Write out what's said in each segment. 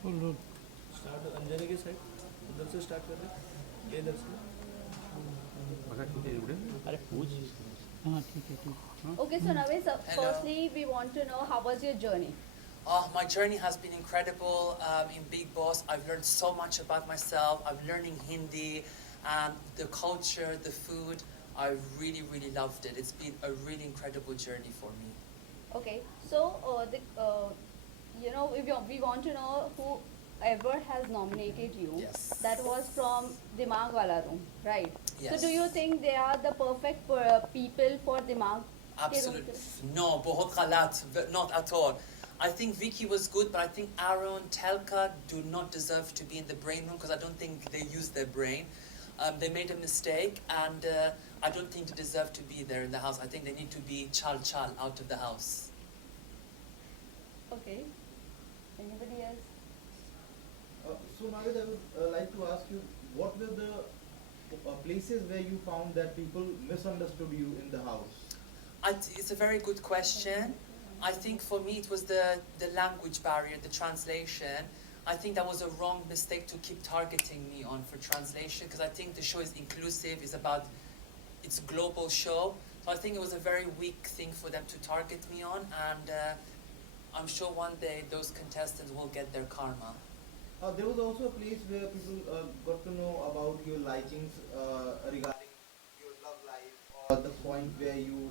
Start Anjani के side उधर से स्टार्ट कर रहे हैं ये इधर से अरे पूछ हाँ ठीक है ठीक Okay, so Naveed, so Hello. firstly, we want to know how was your journey? My journey has been incredible in Big Boss. I've learned so much about myself. I'm learning Hindi and the culture, the food. I really, really loved it. It's been a really incredible journey for me. Okay, so we want to know whoever has nominated you. Yes. That was from Dimag Wala Room, right? Yes. So do you think they are the perfect people for Dimag? Absolutely. No, बहुत गलत, not at all. I think Vicky was good, but I think Aaron, Telka do not deserve to be in the brain room because I don't think they used their brain. They made a mistake, and I don't think they deserve to be there in the house. I think they need to be chal out of the house. Okay. Anybody else? So Navid, I would like to ask you, what were the places where you found that people misunderstood you in the house? It's a very good question. I think for me it was the language barrier, the translation. I think that was a wrong mistake to keep targeting me on for translation because I think the show is inclusive, it's a global show. So I think it was a very weak thing for them to target me on, and I'm sure one day those contestants will get their karma. There was also a place where people got to know about your likings regarding your love life, or the point where you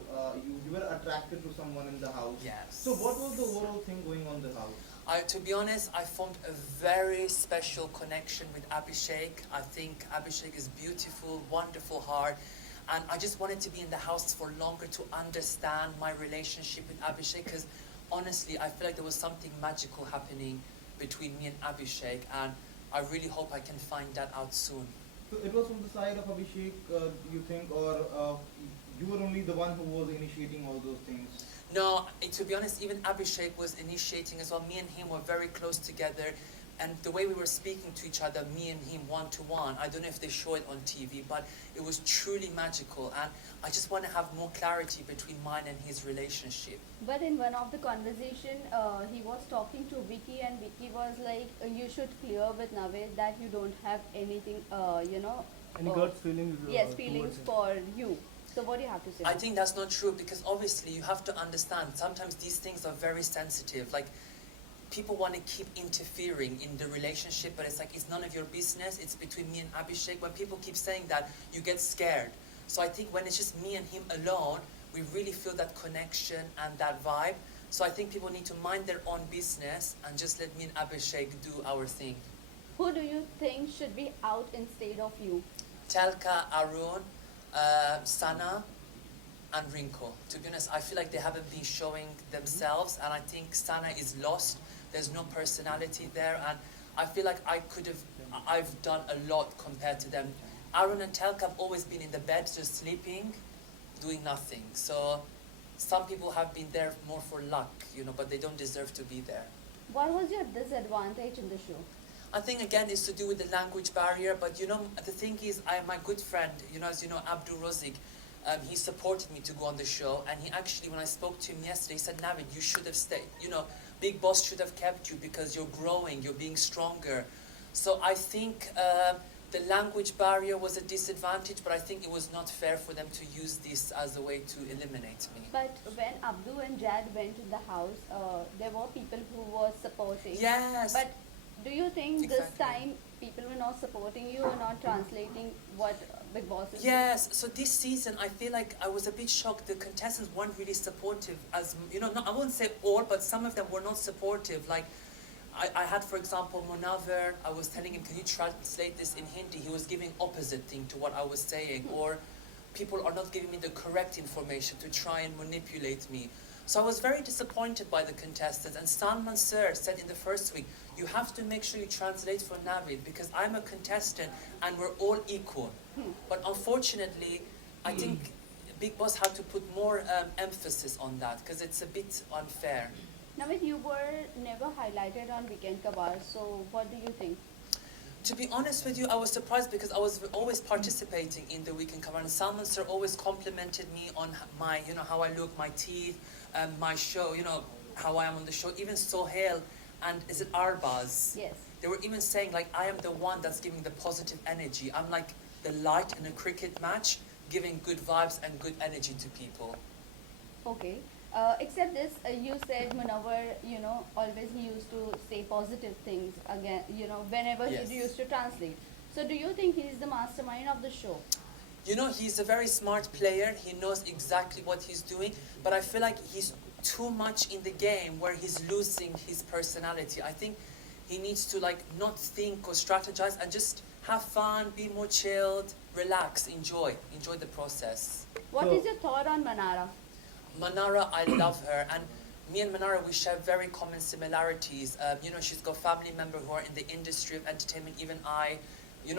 were attracted to someone in the house. Yes. So what was the overall thing going on in the house? To be honest, I formed a very special connection with Abhishek. I think Abhishek is beautiful, wonderful heart, and I just wanted to be in the house for longer to understand my relationship with Abhishek because honestly, I feel like there was something magical happening between me and Abhishek, and I really hope I can find that out soon. So it was from the side of Abhishek, you think, or you were only the one who was initiating all those things? No, to be honest, even Abhishek was initiating as well. Me and him were very close together, and the way we were speaking to each other, me and him one to one, I don't know if they show it on TV, but it was truly magical, and I just want to have more clarity between mine and his relationship. But in one of the conversation, he was talking to Vicky, and Vicky was like, "You should clear with Naveed that you don't have anything, any gut feelings yes, feelings for you." So what do you have to say? I think that's not true because obviously you have to understand sometimes these things are very sensitive. Like people want to keep interfering in the relationship, but it's like it's none of your business. It's between me and Abhishek. When people keep saying that, you get scared. So I think when it's just me and him alone, we really feel that connection and that vibe. So I think people need to mind their own business and just let me and Abhishek do our thing. Who do you think should be out instead of you? Telka, Arun, Sana, and Rinko. To be honest, I feel like they haven't been showing themselves, and I think Sana is lost. There's no personality there, and I feel like I've done a lot compared to them. Arun and Telka have always been in the bed, just sleeping, doing nothing. So some people have been there more for luck, but they don't deserve to be there. What was your disadvantage in the show? I think again it's to do with the language barrier, but the thing is, my good friend, as you know, Abdul Razik, he supported me to go on the show, and he actually, when I spoke to him yesterday, he said, Navid, you should have stayed. Big Boss should have kept you because you're growing, you're being stronger. So I think the language barrier was a disadvantage, but I think it was not fair for them to use this as a way to eliminate me. But when Abdu and Jad went to the house, there were people who were supporting. Yes. But do you think Exactly. this time people were not supporting you or not translating what Big Boss is? Yes, so this season I feel like I was a bit shocked. The contestants weren't really supportive, as I won't say all, but some of them were not supportive. Like I had, for example, Monaver. I was telling him, can you translate this in Hindi? He was giving opposite thing to what I was saying. Or people are not giving me the correct information to try and manipulate me. So I was very disappointed by the contestants. And Salman Sir said in the first week, you have to make sure you translate for Navid because I'm a contestant and we're all equal. But unfortunately, I think Big Boss had to put more emphasis on that because it's a bit unfair. Navid, you were never highlighted on Weekend Kabar, so what do you think? To be honest with you, I was surprised because I was always participating in the Weekend Cover, and Salman Sir always complimented me on my, how I look, my teeth, my show, how I am on the show. Even Sohail and is it Arbaz? Yes. They were even saying like, I am the one that's giving the positive energy. I'm like the light in a cricket match, giving good vibes and good energy to people. Okay. Except this, you said Munawar, always he used to say positive things again, whenever Yes. he used to translate. So do you think he is the mastermind of the show? You know, he's a very smart player. He knows exactly what he's doing, but I feel like he's too much in the game where he's losing his personality. I think he needs to like not think or strategize and just have fun, be more chilled, relax, enjoy the process. What So- is your thought on Manara? Manara, I love her, and me and Manara, we share very common similarities. She's got family members who are in the industry of entertainment. Even I,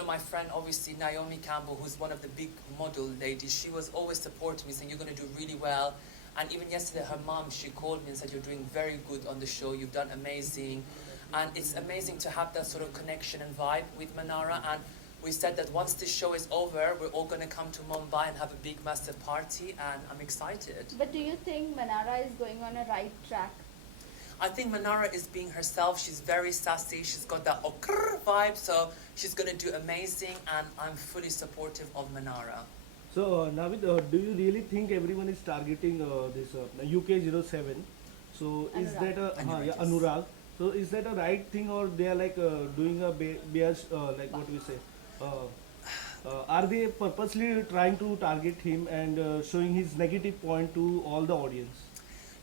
my friend, obviously Naomi Campbell, who's one of the big model ladies, she was always supporting me, saying you're going to do really well. And even yesterday, her mom, she called me and said you're doing very good on the show. You've done amazing, and it's amazing to have that sort of connection and vibe with Manara. And we said that once this show is over, we're all going to come to Mumbai and have a big, massive party, and I'm excited. But do you think Manara is going on a right track? I think Manara is being herself. She's very sassy. She's got that okr vibe, so she's going to do amazing, and I'm fully supportive of Manara. So, Navid, do you really think everyone is targeting this UK07? So, is Anurag. that a Anurag, yes. Anurag? So, is that a right thing, or they are like doing a bias, like what we say? Are they purposely trying to target him and showing his negative point to all the audience?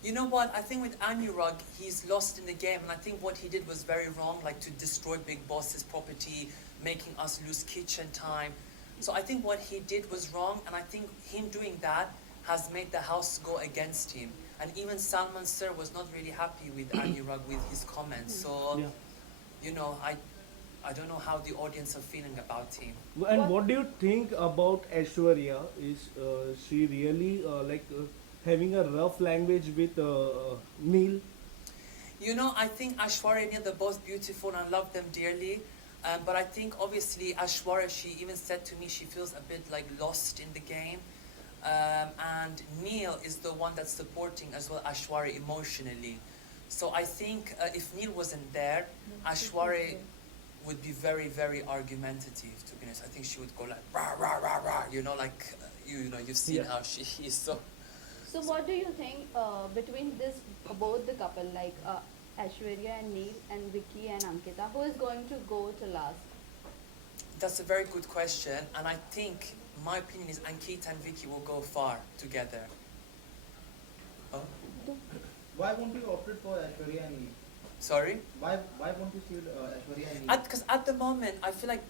You know what? I think with Anurag, he's lost in the game, and I think what he did was very wrong, like to destroy Big Boss's property, making us lose kitchen time. So I think what he did was wrong, and I think him doing that has made the house go against him. And even Salman Sir was not really happy with Anurag with his comments. So, Yeah. I don't know how the audience are feeling about him. And What- what do you think about Aishwarya? Is she really having a rough language with Neil? I think Aishwarya and Neil, they're both beautiful and I love them dearly. But I think obviously Aishwarya, she even said to me she feels a bit like lost in the game. And Neil is the one that's supporting as well Aishwarya emotionally. So I think if Neil wasn't there, Aishwarya would be very, very argumentative, to be honest. I think she would go like, rah, rah, rah, rah, you've seen Yeah. how she is. So what do you think between both the couple, like Aishwarya and Neil and Vicky and Ankita, who is going to go to last? That's a very good question, and I think my opinion is Ankita and Vicky will go far together. Oh, Why won't you opt it for Aishwarya and Neil? sorry? Why won't you see Aishwarya and Neil? Because at the moment, I feel like,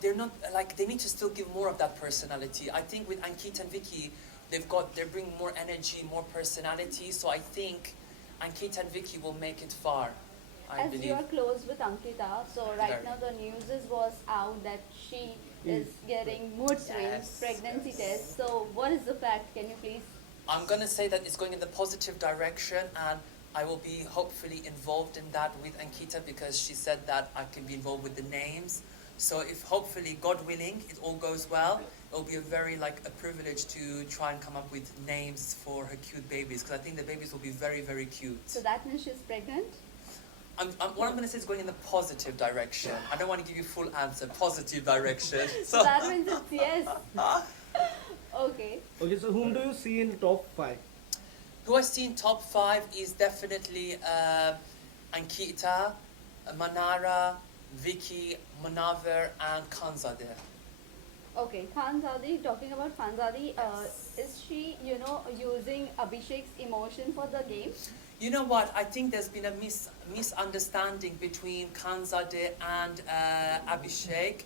they're not, like, they need to still give more of that personality. I think with Ankita and Vicky, they're bringing more energy, more personality, so I think Ankita and Vicky will make it far, I As believe. you are close with Ankita, so right Very. now the news was out that she is getting mood swings, Yes, pregnancy yes. test. So what is the fact? Can you please? I'm going to say that it's going in the positive direction, and I will be hopefully involved in that with Ankita because she said that I can be involved with the names. So if hopefully, God willing, it all goes well, it'll be a very a privilege to try and come up with names for her cute babies because I think the babies will be very, very cute. So that means she's pregnant. What I'm going to say is going in the positive direction. I don't want to give you full answer. Positive direction. So that means it's yes. Okay. Okay, so whom do you see in top 5? Who I see in top 5 is definitely Ankita, Manara, Vicky, Munawar, and Khanzadeh. Okay, Khanzadi, talking about Khanzadi, is she, using Abhishek's emotion for the game? You know what? I think there's been a misunderstanding between Khanzadeh and Abhishek,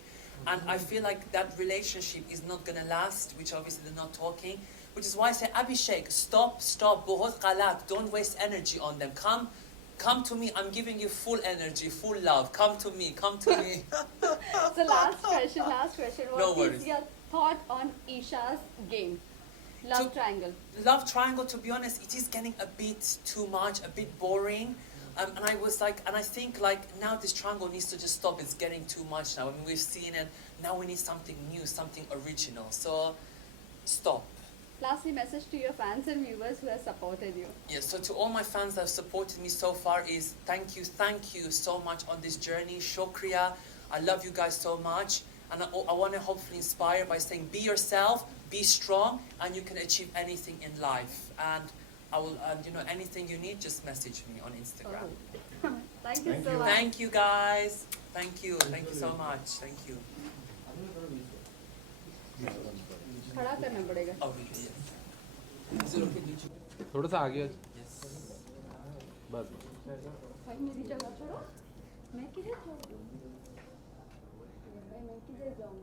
and I feel like that relationship is not going to last, which obviously they're not talking, which is why I say, Abhishek, stop, bahut galat, don't waste energy on them. Come to me, I'm giving you full energy, full love. Come to me. So last question. No What worries. is your thought on Isha's game? Love So- triangle. Love triangle, to be honest, it is getting a bit too much, a bit boring. And I think now this triangle needs to just stop. It's getting too much now. I mean, we've seen it. Now we need something new, something original. So, stop. Lastly, message to your fans and viewers who have supported you. Yes, so to all my fans that have supported me so far is thank you so much on this journey. Shukriya. I love you guys so much. And I want to hopefully inspire by saying be yourself, be strong, and you can achieve anything in life. And I will, anything you need, just message me on Instagram. Oh. Thank you Thank so you. much. Thank you guys. Thank you so much. Thank you. खड़ा करना पड़ेगा. Oh, really? Yes. Is it okay? थोड़ा सा आगे Yes. बस भाई मेरी जगह छोड़ो. मैं किधर जाऊँ? भाई मैं किधर जाऊँ?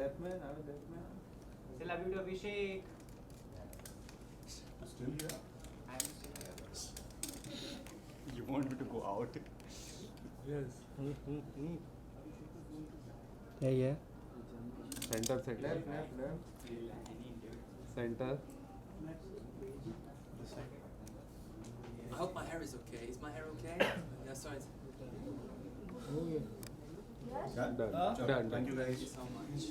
Left man, I will left man. Say love you to Abhishek. Still here? I'm still here. You want me to go out? Yes Yeah, yeah. Centre centre centre I hope my hair is okay. Is my hair okay? Yeah, sorry. Done. Done. Thank you guys. Thank you so much.